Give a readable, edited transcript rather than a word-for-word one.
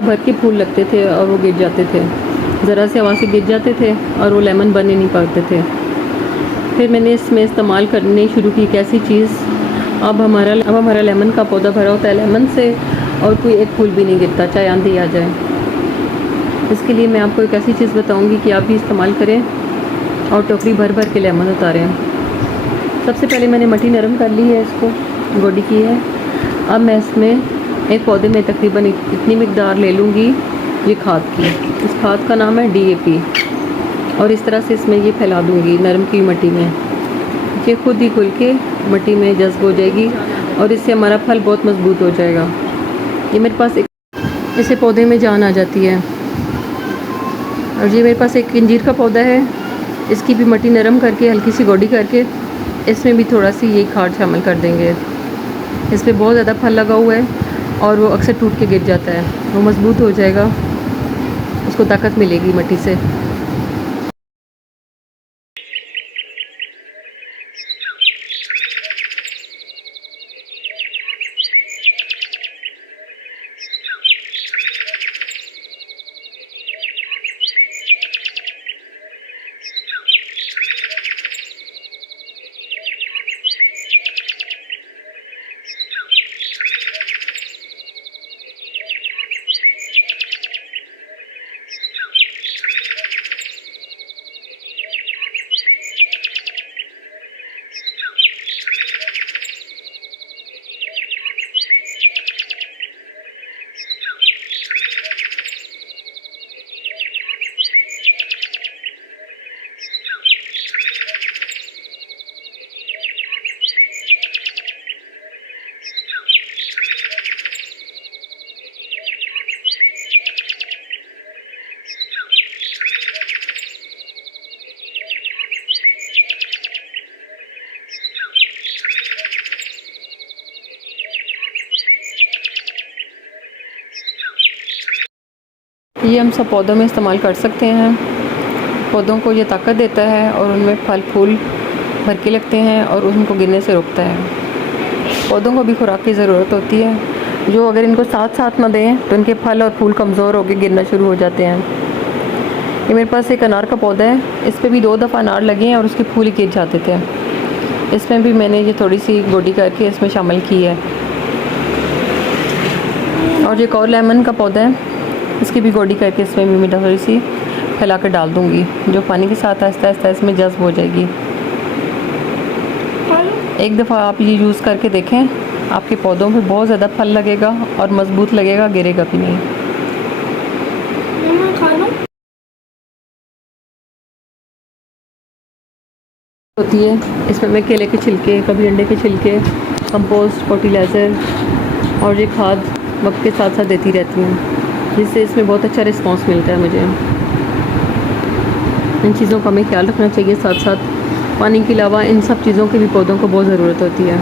भर के फूल लगते थे और वो गिर जाते थे, ज़रा से हवा से गिर जाते थे और वो लेमन बन ही नहीं पाते थे। फिर मैंने इसमें इस्तेमाल करनी शुरू की एक ऐसी चीज़, अब हमारा लेमन का पौधा भरा होता है लेमन से, और कोई एक फूल भी नहीं गिरता चाहे आंधी आ जाए। इसके लिए मैं आपको एक ऐसी चीज़ बताऊंगी कि आप भी इस्तेमाल करें और टोकरी भर भर के लेमन उतारें। सबसे पहले मैंने मट्टी नरम कर ली है, इसको गोडी की है। अब मैं इसमें एक पौधे में तकरीबन इतनी मिकदार ले लूँगी ये खाद की। इस खाद का नाम है DAP, और इस तरह से इसमें ये फैला दूँगी नरम की मिट्टी में। ये खुद ही खुल के मिट्टी में जज्ब हो जाएगी और इससे हमारा फल बहुत मजबूत हो जाएगा। ये मेरे पास इसे पौधे में जान आ जाती है। और ये मेरे पास एक अंजीर का पौधा है, इसकी भी मिट्टी नरम करके हल्की सी गोडी करके इसमें भी थोड़ा सी ये खाद शामिल कर देंगे। इस पर बहुत ज़्यादा फल लगा हुआ है और वो अक्सर टूट के गिर जाता है, वो मज़बूत हो जाएगा, उसको ताकत मिलेगी मिट्टी से। ये हम सब पौधों में इस्तेमाल कर सकते हैं। पौधों को ये ताकत देता है और उनमें फल फूल भर के लगते हैं और उनको गिरने से रोकता है। पौधों को भी खुराक की ज़रूरत होती है, जो अगर इनको साथ साथ ना दें तो इनके फल और फूल कमज़ोर होकर गिरना शुरू हो जाते हैं। ये मेरे पास एक अनार का पौधा है, इस पर भी 2 दफ़ा अनार लगे हैं और उसके फूल ही गिर जाते थे। इसमें भी मैंने ये थोड़ी सी गोडी करके इसमें शामिल की है। और एक और लेमन का पौधा है, इसकी भी गोडी करके इसमें भी मैं थोड़ी सी फैला कर डाल दूँगी, जो पानी के साथ आहिस्ता आहिस्ता इसमें जज्ब हो जाएगी। एक दफ़ा आप ये यूज़ करके देखें, आपके पौधों में बहुत ज़्यादा फल लगेगा और मज़बूत लगेगा, गिरेगा भी नहीं। होती है इसमें मैं केले के छिलके, कभी अंडे के छिलके, कंपोस्ट, फर्टिलाइज़र और ये खाद वक्त के साथ साथ देती रहती हूँ, जिससे इसमें बहुत अच्छा रिस्पांस मिलता है मुझे। इन चीज़ों का हमें ख्याल रखना चाहिए, साथ साथ पानी के अलावा इन सब चीज़ों की भी पौधों को बहुत ज़रूरत होती है।